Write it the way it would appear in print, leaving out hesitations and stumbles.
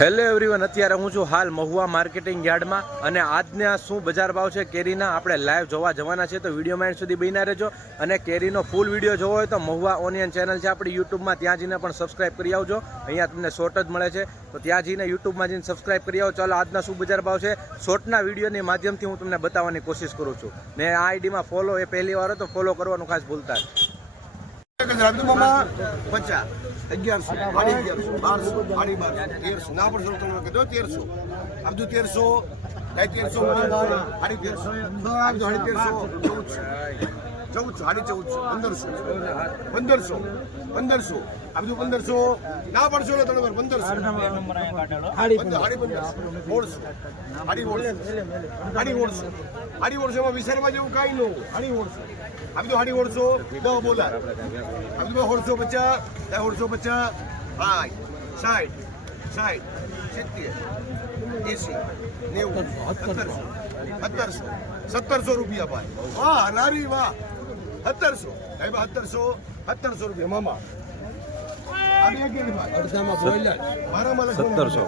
Hello everyone, અત્યારે હું છું હાલ મહુવા માર્કેટિંગ યાર્ડમાં અને આજના શું બજાર ભાવ છે કેરીના આપણે લાઈવ જોવા જવાના છે. તો વિડીયોમાં એન્ડ સુધી બન્યા રહેજો અને કેરીનો ફૂલ વિડીયો જોવો હોય તો મહુવા ઓનિયન ચેનલ છે આપણી યુટ્યુબમાં, ત્યાં જઈને પણ સબસ્ક્રાઈબ કરી આવજો. અહીંયા તમને શોર્ટ જ મળે છે તો ત્યાં જઈને યુટ્યુબમાં જઈને સબસ્ક્રાઈબ કરી આવો. ચાલો આજના શું બજાર ભાવ છે શોર્ટના વિડીયોની માધ્યમથી હું તમને બતાવવાની કોશિશ કરું છું. ને આ આઈડીમાં ફોલો એ પહેલી વાર હોય તો ફોલો કરવાનું ખાસ ભૂલતા જ. 50, 1100, 1100, 1200, 1300, ના પણ શરૂ તમે કીધો 1300, અબધુ 1300, 1300, 1500, અબધુ 1500, ના પણ શરૂ તમે 1500 વિચારવા જેવું કાંઈ ન હોય. અબધુ 850, 10 બોલા અબધુ 850, 850, 60, 70, 80, 90, 1700 રૂપિયા ભાઈ. વાહ નારી વાહ. 1700 રૂપિયા મામા. આ બે કેવી ભાઈ? અડધામાં બોઈલર. મારા 1700.